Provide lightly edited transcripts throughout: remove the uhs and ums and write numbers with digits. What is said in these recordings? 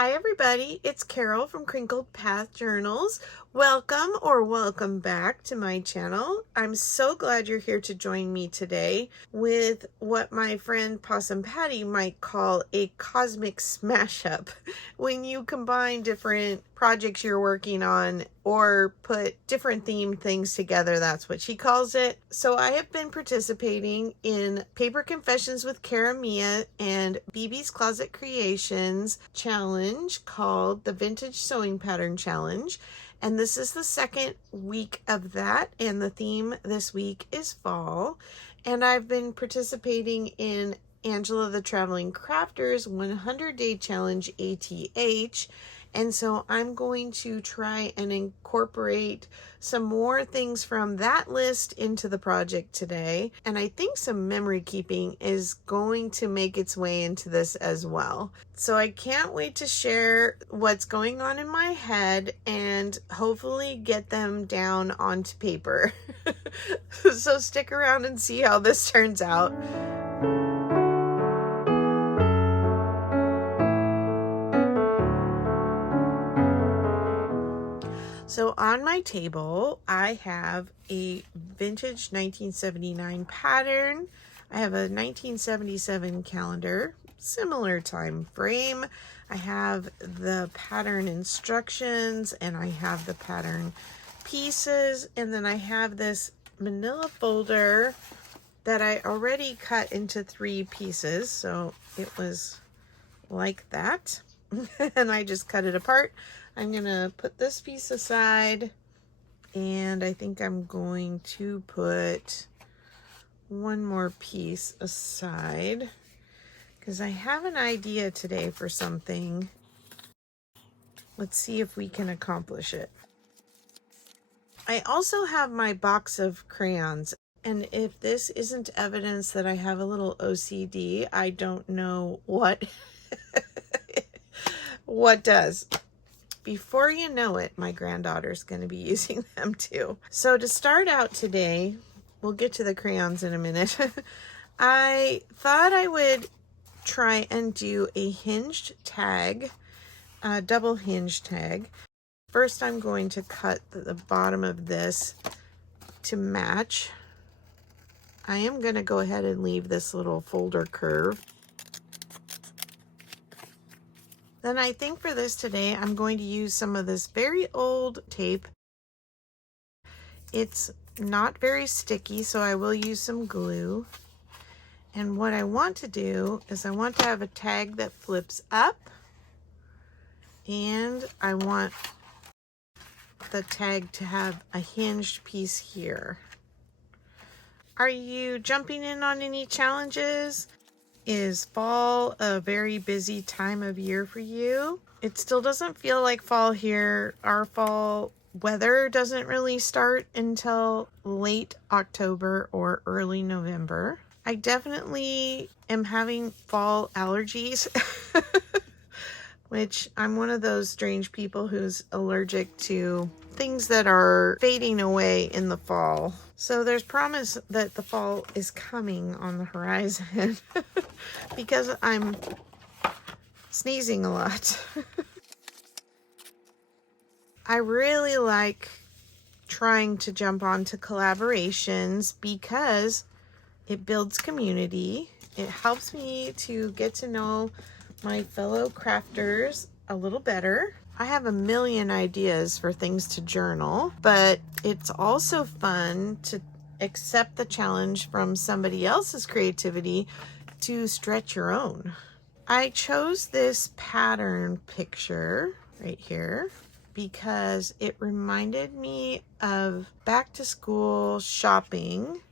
Hi everybody, it's Carol from Crinkled Path Journals. Welcome back to my channel. I'm so glad you're here to join me today with what my friend Possum Patty might call a cosmic smash up. When you combine different projects you're working on or put different themed things together, that's what she calls it. So I have been participating in Paper Confessions with Cara Mia and BB's Closet Creations challenge called the Vintage Sewing Pattern Challenge. And this is the second week of that, and the theme this week is fall. And I've been participating in Angela the Traveling Crafter's 100-day challenge ATH. And so I'm going to try and incorporate some more things from that list into the project today. And I think some memory keeping is going to make its way into this as well. So I can't wait to share what's going on in my head and hopefully get them down onto paper. So stick around and see how this turns out. So on my table, I have a vintage 1979 pattern. I have a 1977 calendar, similar time frame. I have the pattern instructions and I have the pattern pieces. And then I have this manila folder that I already cut into 3 pieces. So it was like that. And I just cut it apart. I'm gonna put this piece aside, and I think I'm going to put one more piece aside because I have an idea today for something. Let's see if we can accomplish it. I also have my box of crayons, and if this isn't evidence that I have a little OCD, I don't know what what does. Before you know it, my granddaughter's going to be using them too. So to start out today, we'll get to the crayons in a minute. I thought I would try and do a hinged tag, a double hinge tag. First, I'm going to cut the bottom of this to match. I am going to go ahead and leave this little folder curve. Then I think for this today, I'm going to use some of this very old tape. It's not very sticky, so I will use some glue. And what I want to do is I want to have a tag that flips up, and I want the tag to have a hinged piece here. Are you jumping in on any challenges? Is fall a very busy time of year for you? It still doesn't feel like fall here. Our fall weather doesn't really start until late October or early November. I definitely am having fall allergies, which I'm one of those strange people who's allergic to things that are fading away in the fall. So there's promise that the fall is coming on the horizon because I'm sneezing a lot. I really like trying to jump onto collaborations because it builds community. It helps me to get to know my fellow crafters a little better. I have a million ideas for things to journal, but it's also fun to accept the challenge from somebody else's creativity to stretch your own. I chose this pattern picture right here because it reminded me of back to school shopping.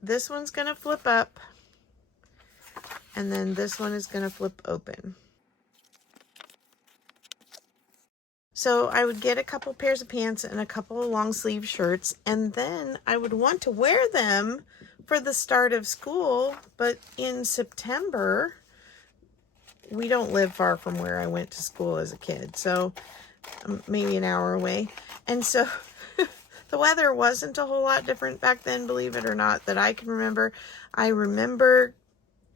This one's going to flip up, and then this one is going to flip open. So I would get a couple pairs of pants and a couple of long sleeve shirts, and then I would want to wear them for the start of school. But in September, we don't live far from where I went to school as a kid. So maybe an hour away. And so the weather wasn't a whole lot different back then, believe it or not, that I can remember. I remember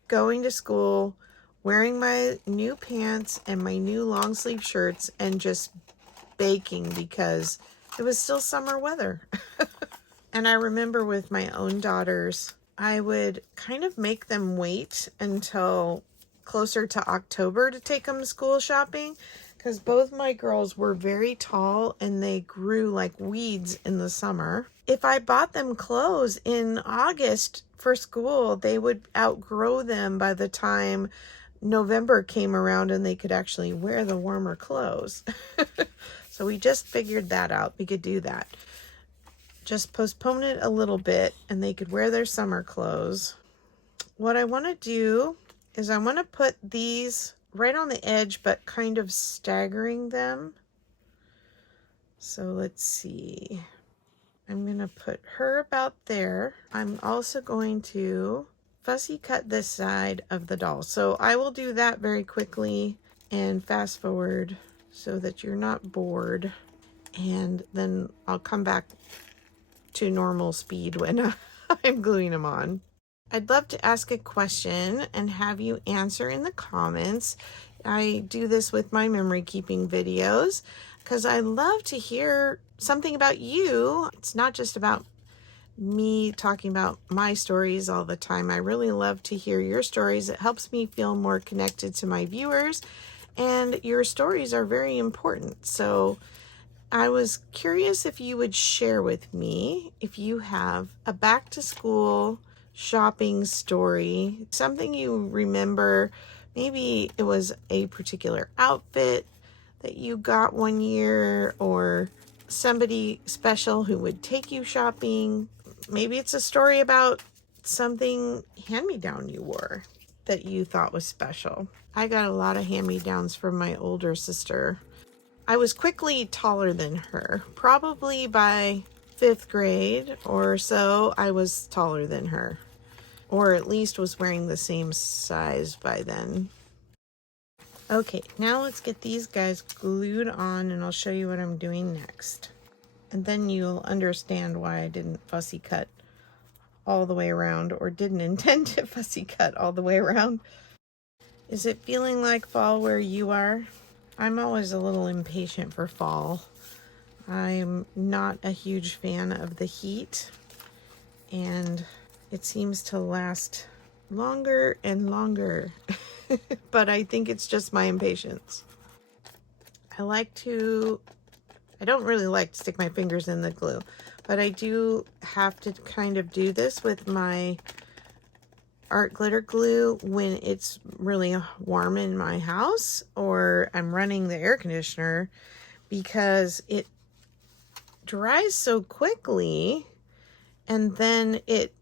going to school, wearing my new pants and my new long sleeve shirts and just baking because it was still summer weather. And I remember with my own daughters, I would kind of make them wait until closer to October to take them school shopping because both my girls were very tall and they grew like weeds in the summer. If I bought them clothes in August for school, they would outgrow them by the time November came around and they could actually wear the warmer clothes. So we just figured that out. We could do that. Just postpone it a little bit and they could wear their summer clothes. What I want to do is I want to put these right on the edge, but kind of staggering them. So let's see. I'm going to put her about there. I'm also going to fussy cut this side of the doll. So I will do that very quickly and fast forward so that you're not bored. And then I'll come back to normal speed when I'm gluing them on. I'd love to ask a question and have you answer in the comments. I do this with my memory keeping videos because I love to hear something about you. It's not just about me talking about my stories all the time. I really love to hear your stories. It helps me feel more connected to my viewers, and your stories are very important. So I was curious if you would share with me if you have a back to school shopping story, something you remember. Maybe it was a particular outfit that you got one year, or somebody special who would take you shopping. Maybe it's a story about something hand-me-down you wore that you thought was special. I got a lot of hand-me-downs from my older sister. I was quickly taller than her. Probably by 5th grade or so, I was taller than her. Or at least was wearing the same size by then. Okay, now let's get these guys glued on and I'll show you what I'm doing next. And then you'll understand why I didn't fussy cut all the way around, or didn't intend to fussy cut all the way around. Is it feeling like fall where you are? I'm always a little impatient for fall. I'm not a huge fan of the heat, and it seems to last longer and longer. But I think it's just my impatience. I don't really like to stick my fingers in the glue, but I do have to kind of do this with my art glitter glue when it's really warm in my house or I'm running the air conditioner, because it dries so quickly and then it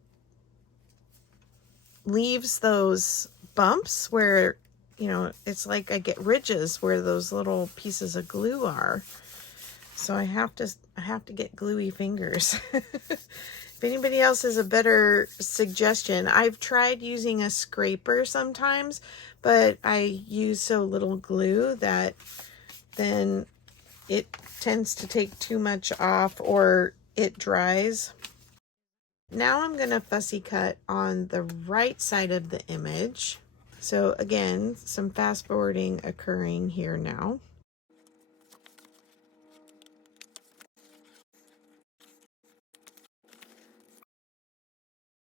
leaves those bumps where, you know, it's like I get ridges where those little pieces of glue are. So I have to get gluey fingers. If anybody else has a better suggestion, I've tried using a scraper sometimes, but I use so little glue that then it tends to take too much off or it dries. Now I'm going to fussy cut on the right side of the image. So again, some fast forwarding occurring here now.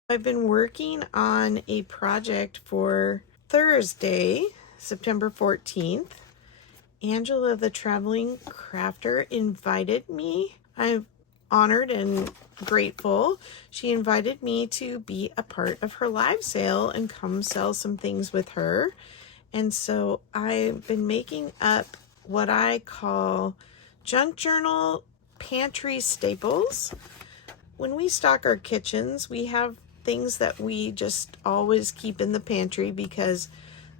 I've been working on a project for Thursday, September 14th. Angela, the traveling crafter, invited me. I'm honored and grateful. She invited me to be a part of her live sale and come sell some things with her. And so I've been making up what I call junk journal pantry staples. When we stock our kitchens, we have things that we just always keep in the pantry because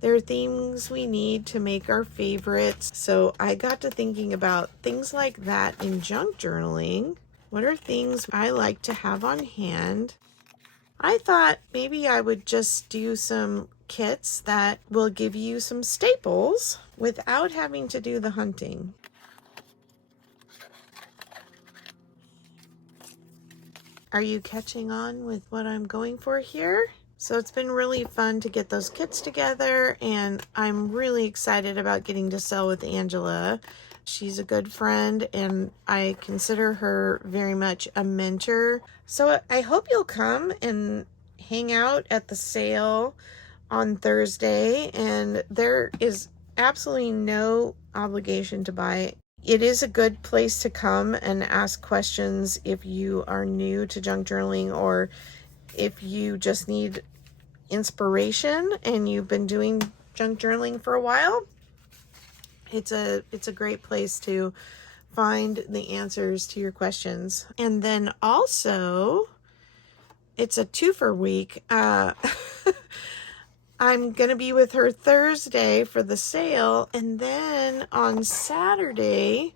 they're things we need to make our favorites. So I got to thinking about things like that in junk journaling. What are things I like to have on hand? I thought maybe I would just do some kits that will give you some staples without having to do the hunting. Are you catching on with what I'm going for here? So it's been really fun to get those kits together, and I'm really excited about getting to sew with Angela. She's a good friend, and I consider her very much a mentor. So I hope you'll come and hang out at the sale on Thursday, and there is absolutely no obligation to buy. It is a good place to come and ask questions if you are new to junk journaling, or if you just need inspiration and you've been doing junk journaling for a while. It's a great place to find the answers to your questions. And then also, it's a twofer week. I'm going to be with her Thursday for the sale, and then on Saturday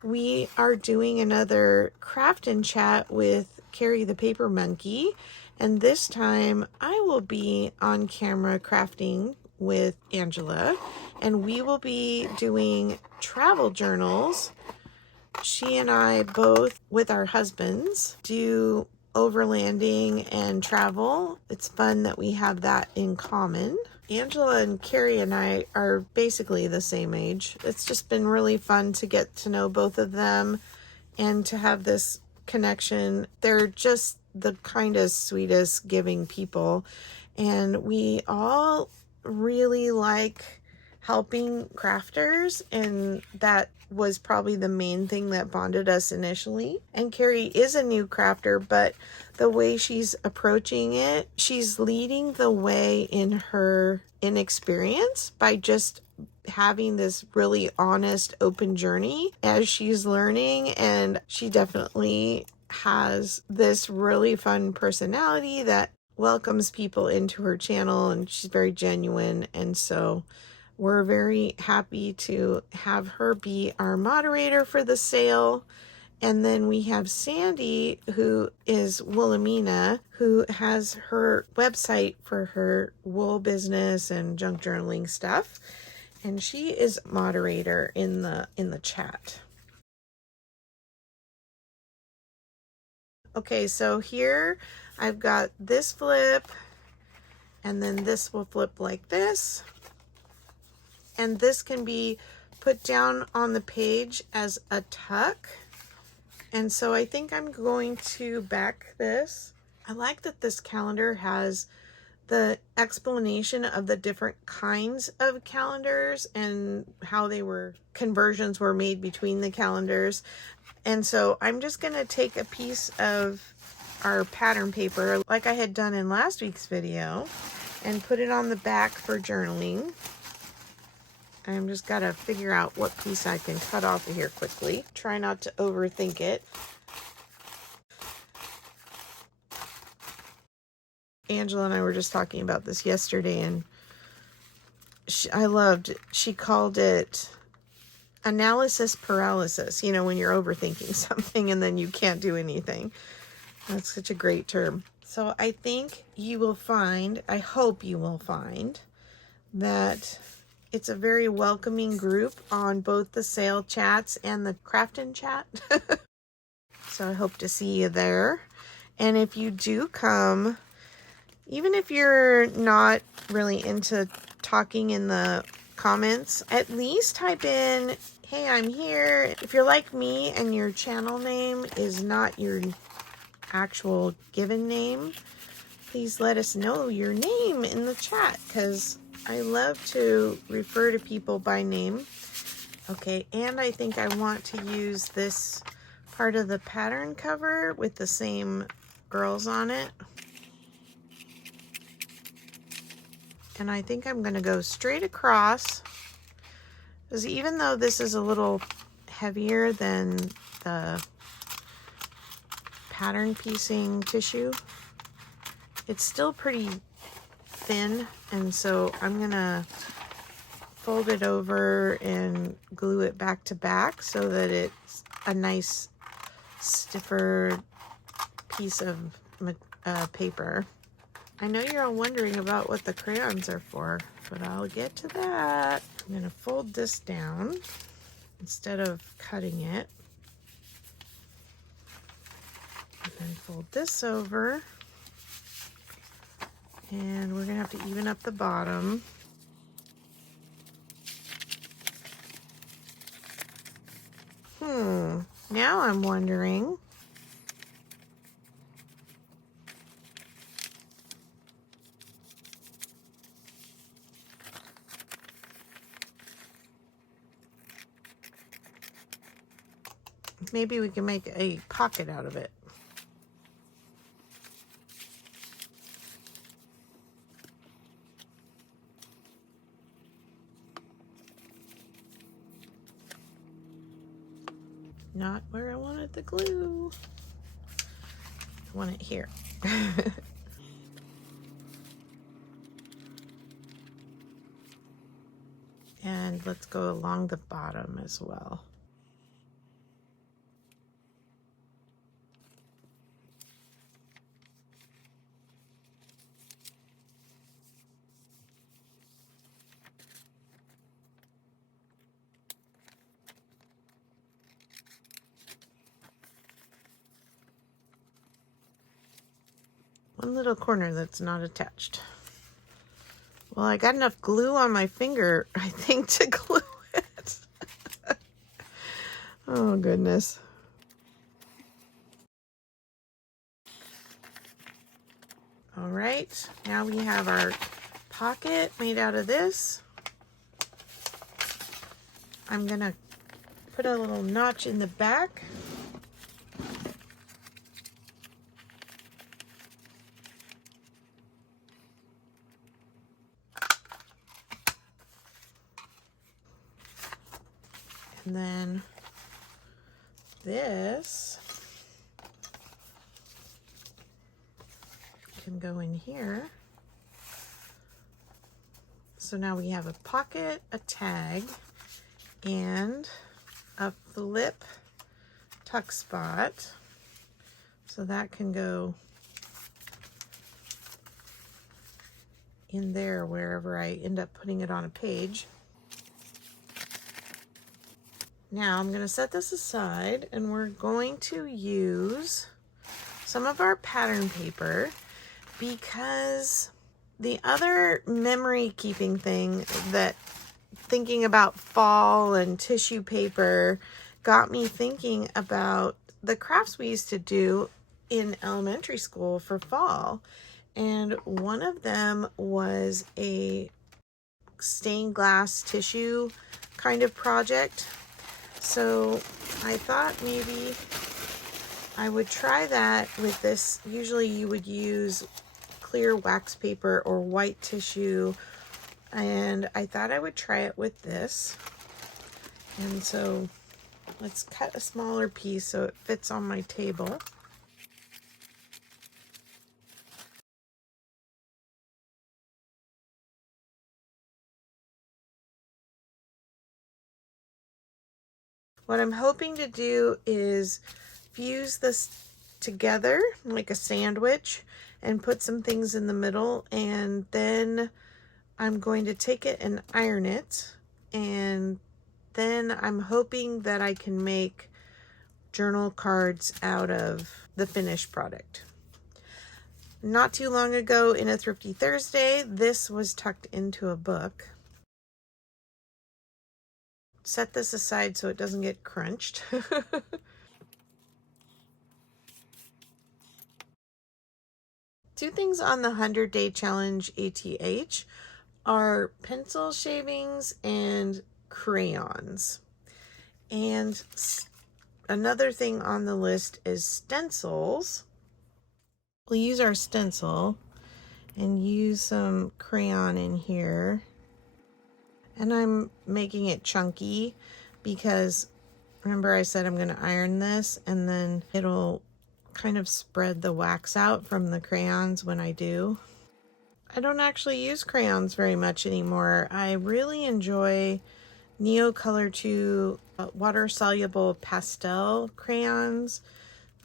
we are doing another craft and chat with Carrie the Paper Monkey, and this time I will be on camera crafting with Angela, and we will be doing travel journals. She and I both, with our husbands, do overlanding and travel. It's fun that we have that in common. Angela and Carrie and I are basically the same age. It's just been really fun to get to know both of them and to have this connection. They're just the kindest, sweetest, giving people, and we all really like helping crafters, and that was probably the main thing that bonded us initially. And Carrie is a new crafter, but the way she's approaching it, she's leading the way in her inexperience by just having this really honest, open journey as she's learning. And she definitely has this really fun personality that welcomes people into her channel, and she's very genuine. And so we're very happy to have her be our moderator for the sale. And then we have Sandy, who is Wilhelmina, who has her website for her wool business and junk journaling stuff. And she is moderator in the chat. Okay, so here I've got this flip, and then this will flip like this. And this can be put down on the page as a tuck. And so I think I'm going to back this. I like that this calendar has the explanation of the different kinds of calendars and how conversions were made between the calendars. And so I'm just going to take a piece of our pattern paper, like I had done in last week's video, and put it on the back for journaling. I'm just got to figure out what piece I can cut off of here quickly. Try not to overthink it. Angela and I were just talking about this yesterday, and she called it analysis paralysis. You know, when you're overthinking something and then you can't do anything. That's such a great term. So I think you will find, I hope you will find, that it's a very welcoming group on both the sale chats and the craft and chat. So I hope to see you there. And if you do come, even if you're not really into talking in the comments, at least type in, hey, I'm here. If you're like me and your channel name is not your actual given name, please let us know your name in the chat, because I love to refer to people by name. Okay, and I think I want to use this part of the pattern cover with the same girls on it. And I think I'm going to go straight across, because even though this is a little heavier than the pattern piecing tissue, it's still pretty thin, and so I'm gonna fold it over and glue it back to back so that it's a nice stiffer piece of paper. I know you're all wondering about what the crayons are for, but I'll get to that. I'm gonna fold this down instead of cutting it, and then fold this over. And we're gonna have to even up the bottom. Now I'm wondering, maybe we can make a pocket out of it. Not where I wanted the glue. I want it here. And let's go along the bottom as well. One little corner that's not attached. Well, I got enough glue on my finger, I think, to glue it. Oh, goodness. All right, now we have our pocket made out of this. I'm gonna put a little notch in the back. And then this can go in here. So now we have a pocket, a tag, and a flip tuck spot. So that can go in there wherever I end up putting it on a page. Now I'm going to set this aside and we're going to use some of our pattern paper, because the other memory keeping thing that thinking about fall and tissue paper got me thinking about the crafts we used to do in elementary school for fall. And one of them was a stained glass tissue kind of project. So I thought maybe I would try that with this. Usually you would use clear wax paper or white tissue, and I thought I would try it with this. And so let's cut a smaller piece so it fits on my table. What I'm hoping to do is fuse this together like a sandwich and put some things in the middle, and then I'm going to take it and iron it, and then I'm hoping that I can make journal cards out of the finished product. Not too long ago in a Thrifty Thursday, this was tucked into a book. Set this aside so it doesn't get crunched. Two things on the 100-day challenge ATH are pencil shavings and crayons. And another thing on the list is stencils. We'll use our stencil and use some crayon in here. And I'm making it chunky because remember I said I'm going to iron this, and then it'll kind of spread the wax out from the crayons when I do. I don't actually use crayons very much anymore. I really enjoy Neocolor 2 water-soluble pastel crayons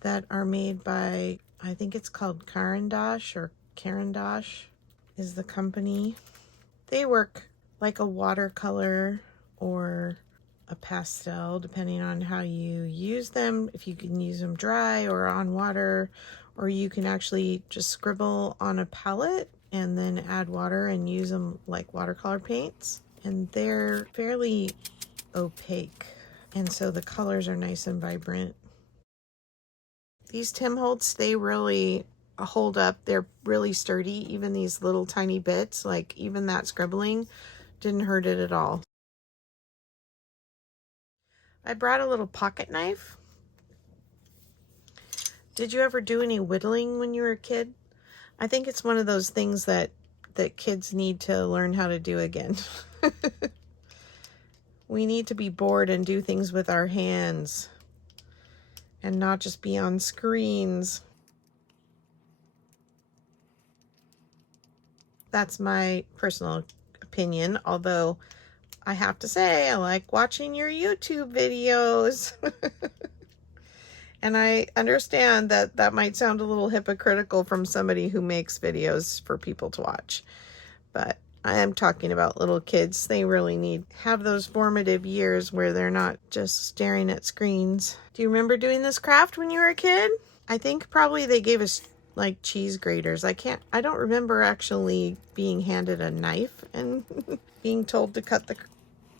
that are made by, I think it's called Caran d'Ache is the company. They work like a watercolor or a pastel, depending on how you use them. If you can use them dry or on water or you can actually just scribble on a palette and then add water and use them like watercolor paints. And they're fairly opaque, and so the colors are nice and vibrant. These Tim Holtz, they really hold up. They're really sturdy. Even these little tiny bits, like even that scribbling didn't hurt it at all. I brought a little pocket knife. Did you ever do any whittling when you were a kid? I think it's one of those things that kids need to learn how to do again. We need to be bored and do things with our hands and not just be on screens. That's my personal opinion, although I have to say I like watching your YouTube videos. And I understand that that might sound a little hypocritical from somebody who makes videos for people to watch. But I am talking about little kids. They really need have those formative years where they're not just staring at screens. Do you remember doing this craft when you were a kid? I think probably they gave us like cheese graters. I don't remember actually being handed a knife and being told to cut the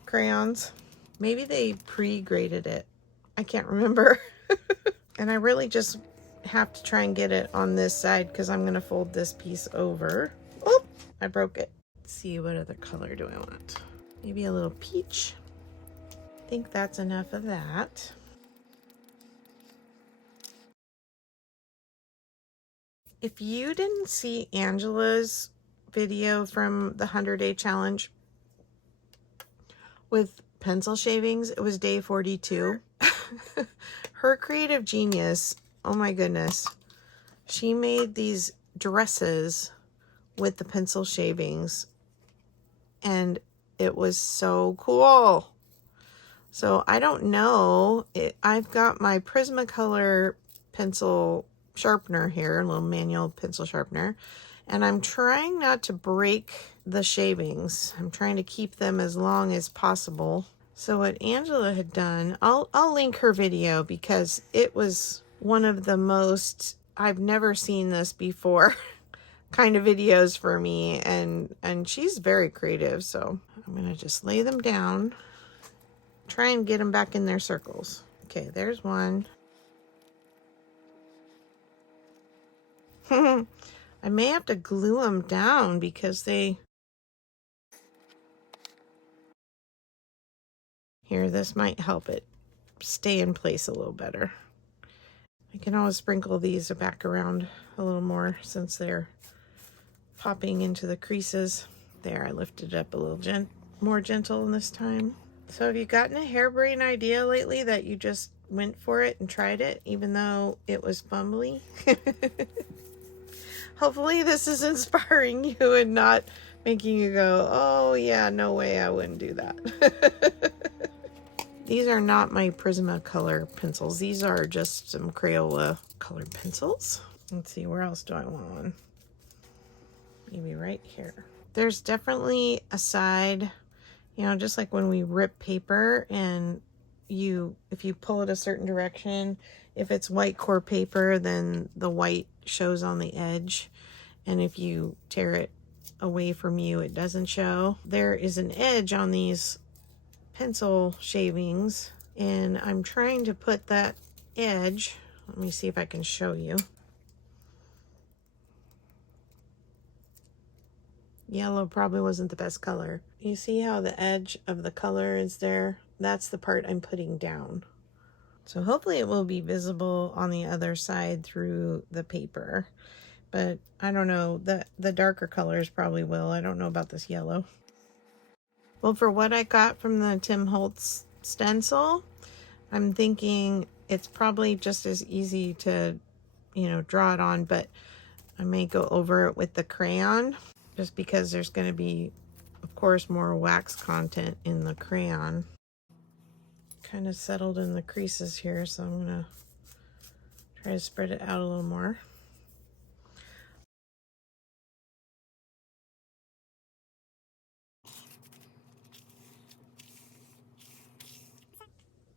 crayons. Maybe they pre-grated it. I can't remember. And I really just have to try and get it on this side because I'm going to fold this piece over. Oh, I broke it. Let's see, what other color do I want? Maybe a little peach. I think that's enough of that. If you didn't see Angela's video from the 100-day challenge with pencil shavings, it was day 42. Her creative genius, oh my goodness. She made these dresses with the pencil shavings, and it was so cool. So I don't know. I've got my Prismacolor pencil sharpener here, a little manual pencil sharpener, and I'm trying not to break the shavings. I'm trying to keep them as long as possible. So what Angela had done, I'll link her video because it was one of the most, I've never seen this before kind of videos for me, and she's very creative. So I'm gonna just lay them down, try and get them back in their circles. Okay, there's one. I may have to glue them down because they, here, this might help it stay in place a little better. I can always sprinkle these back around a little more since they're popping into the creases. There, I lifted it up a little more gentle this time. So have you gotten a harebrained idea lately that you just went for it and tried it even though it was fumbly? Hopefully this is inspiring you and not making you go, oh yeah, no way, I wouldn't do that. These are not my Prismacolor pencils. These are just some Crayola colored pencils. Let's see, where else do I want one? Maybe right here. There's definitely a side, you know, just like when we rip paper and if you pull it a certain direction, if it's white core paper, then the white shows on the edge. And if you tear it away from you, it doesn't show. There is an edge on these pencil shavings, and I'm trying to put that edge, let me see if I can show you. Yellow probably wasn't the best color. You see how the edge of the color is there? That's the part I'm putting down. So hopefully it will be visible on the other side through the paper. But I don't know, the darker colors probably will. I don't know about this yellow. Well, for what I got from the Tim Holtz stencil, I'm thinking it's probably just as easy to, you know, draw it on, but I may go over it with the crayon just because there's going to be, of course, more wax content in the crayon. Kind of settled in the creases here, so I'm going to try to spread it out a little more.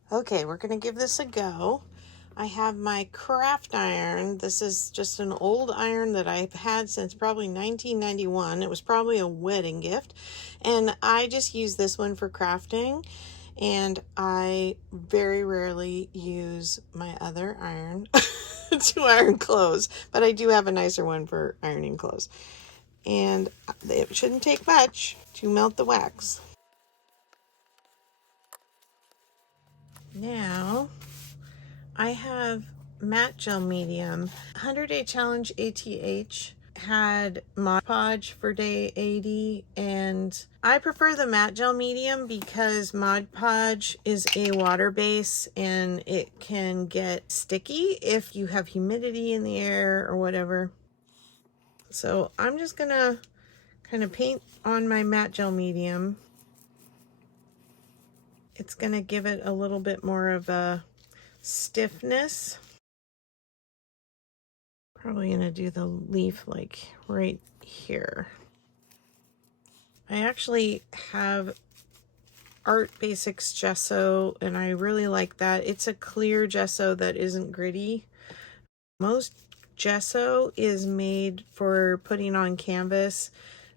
Okay, we're going to give this a go. I have my craft iron. This is just an old iron that I've had since probably 1991. It was probably a wedding gift. And I just use this one for crafting. And I very rarely use my other iron to iron clothes. But I do have a nicer one for ironing clothes. And it shouldn't take much to melt the wax. Now, I have matte gel medium. 100-day challenge ATH had Mod Podge for day 80, and I prefer the matte gel medium because Mod Podge is a water base and it can get sticky if you have humidity in the air or whatever. So I'm just gonna kind of paint on my matte gel medium. It's gonna give it a little bit more of a stiffness. Probably gonna do the leaf like right here. I actually have Art Basics gesso and I really like that. It's a clear gesso that isn't gritty. Most gesso is made for putting on canvas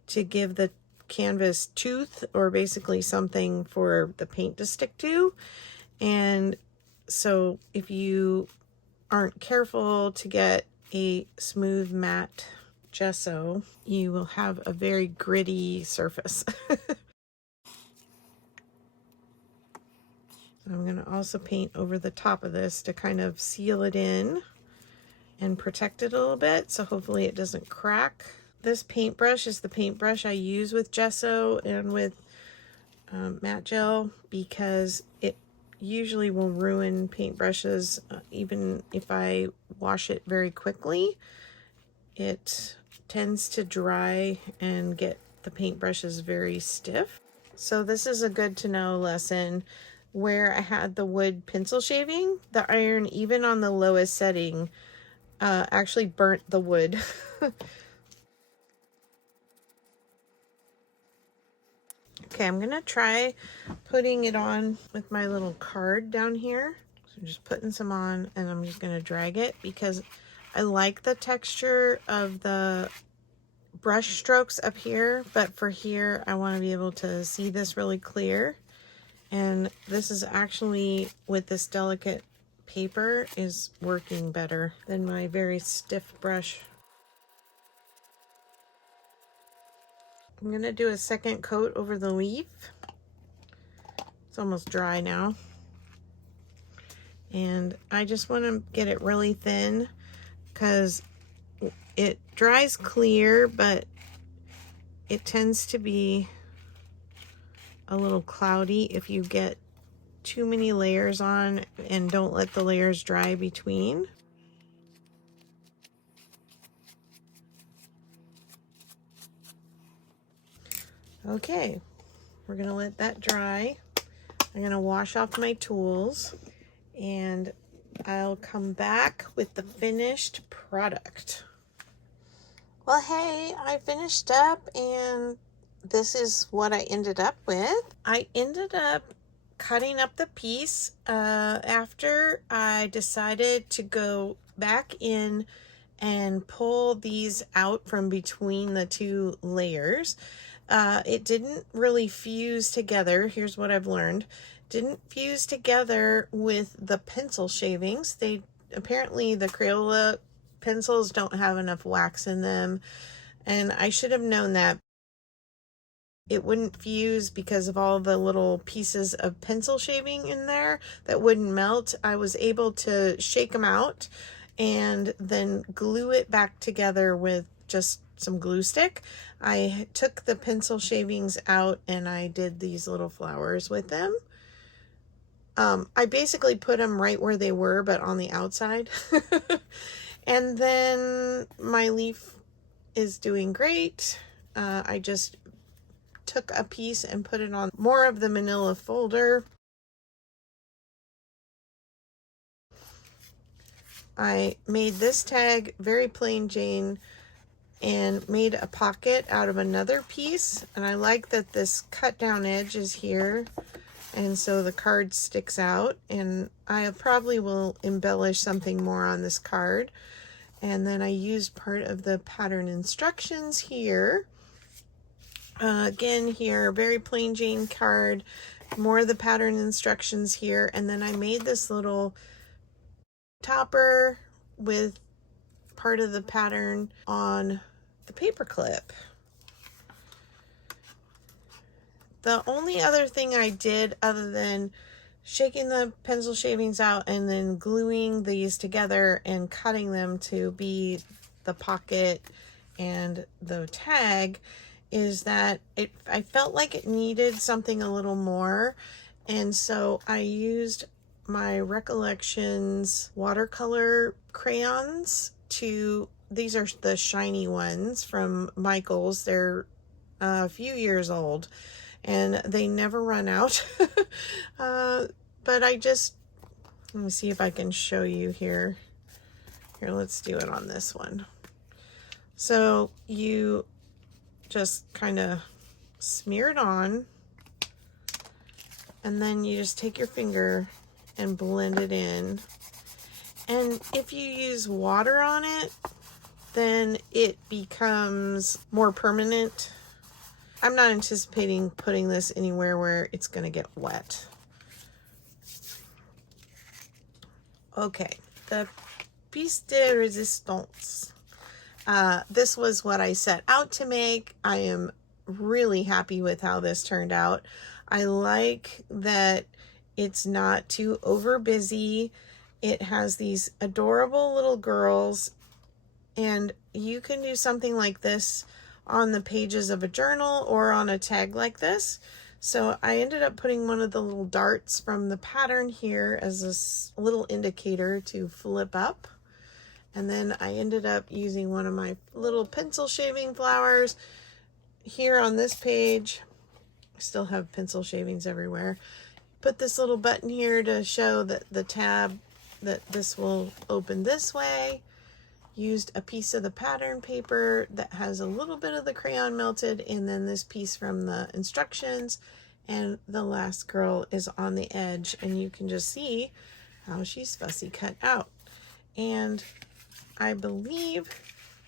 to give the canvas tooth, or basically something for the paint to stick to. And so if you aren't careful to get a smooth matte gesso, you will have a very gritty surface. I'm going to also paint over the top of this to kind of seal it in and protect it a little bit, so hopefully it doesn't crack. This paintbrush is the paintbrush I use with gesso and with matte gel, because it usually will ruin paintbrushes even if I wash it very quickly. It tends to dry and get the paintbrushes very stiff. So this is a good to know lesson. Where I had the wood pencil shaving, the iron, even on the lowest setting, actually burnt the wood. Okay, I'm gonna try putting it on with my little card down here. So I'm just putting some on and I'm just gonna drag it because I like the texture of the brush strokes up here, but for here I want to be able to see this really clear. And this is actually, with this delicate paper, is working better than my very stiff brush. I'm gonna do a second coat over the leaf. It's almost dry now. And I just want to get it really thin because it dries clear, but it tends to be a little cloudy if you get too many layers on and don't let the layers dry between. Okay, we're gonna let that dry. I'm gonna wash off my tools and I'll come back with the finished product. Well, hey, I finished up and this is what I ended up with. I ended up cutting up the piece after I decided to go back in and pull these out from between the two layers. It didn't really fuse together. Here's what I've learned. Didn't fuse together with the pencil shavings. Apparently the Crayola pencils don't have enough wax in them, and I should have known that. It wouldn't fuse because of all the little pieces of pencil shaving in there that wouldn't melt. I was able to shake them out and then glue it back together with just some glue stick. I took the pencil shavings out and I did these little flowers with them. I basically put them right where they were, but on the outside. And then my leaf is doing great. I just took a piece and put it on more of the manila folder. I made this tag very plain Jane and made a pocket out of another piece, and I like that this cut down edge is here and so the card sticks out, and I probably will embellish something more on this card. And then I used part of the pattern instructions here. Again here, very plain Jane card, more of the pattern instructions here, and then I made this little topper with part of the pattern on the paper clip. The only other thing I did, other than shaking the pencil shavings out and then gluing these together and cutting them to be the pocket and the tag, is that I felt like it needed something a little more, and so I used my Recollections watercolor crayons. These are the shiny ones from Michael's. They're a few years old and they never run out. But let me see if I can show you here. Here, let's do it on this one. So you just kind of smear it on, and then you just take your finger and blend it in. And if you use water on it, then it becomes more permanent. I'm not anticipating putting this anywhere where it's going to get wet. Okay, the piece de resistance. This was what I set out to make. I am really happy with how this turned out. I like that it's not too over busy. It has these adorable little girls, and you can do something like this on the pages of a journal or on a tag like this. So I ended up putting one of the little darts from the pattern here as a little indicator to flip up. And then I ended up using one of my little pencil shaving flowers here on this page. I still have pencil shavings everywhere. Put this little button here to show that the tab, that this will open this way. Used a piece of the pattern paper that has a little bit of the crayon melted, and then this piece from the instructions, and the last girl is on the edge, and you can just see how she's fussy cut out. And I believe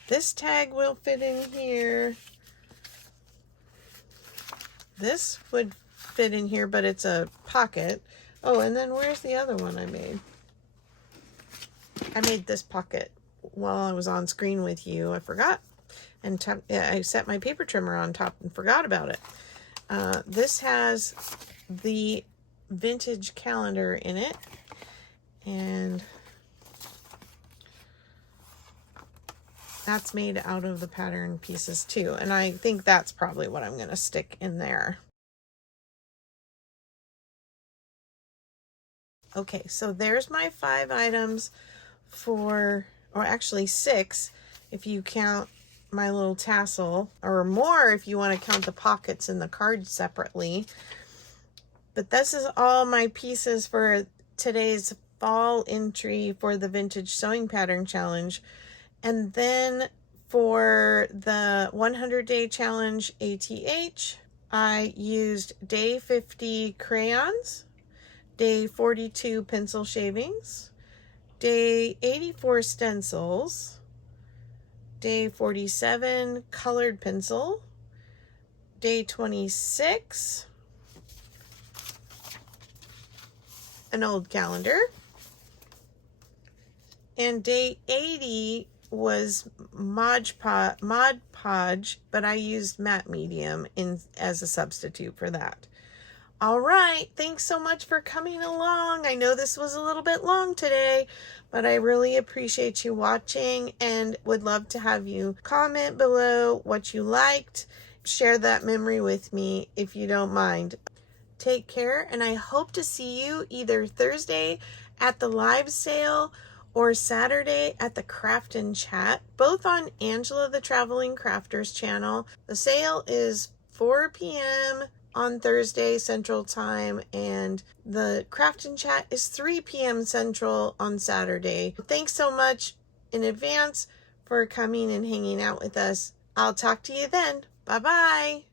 this tag will fit in here. This would fit in here, but it's a pocket. Oh, and then where's the other one I made? I made this pocket while I was on screen with you. I forgot, and I set my paper trimmer on top and forgot about it. This has the vintage calendar in it, and that's made out of the pattern pieces too, and I think that's probably what I'm going to stick in there. Okay, so there's my 5 items or actually 6 if you count my little tassel, or more if you want to count the pockets and the cards separately. But this is all my pieces for today's fall entry for the Vintage Sewing Pattern Challenge. And then for the 100-day challenge ATH, I used day 50 crayons, day 42 pencil shavings, day 84 stencils, day 47 colored pencil, day 26 an old calendar, and day 80 was Mod Podge, but I used matte medium as a substitute for that. All right, thanks so much for coming along. I know this was a little bit long today, but I really appreciate you watching and would love to have you comment below what you liked. Share that memory with me if you don't mind. Take care, and I hope to see you either Thursday at the live sale or Saturday at the Craft and Chat, both on Angela the Traveling Crafters channel. The sale is 4 p.m. on Thursday Central Time, and the Craft and Chat is 3 p.m. Central on Saturday. Thanks so much in advance for coming and hanging out with us. I'll talk to you then. Bye-bye.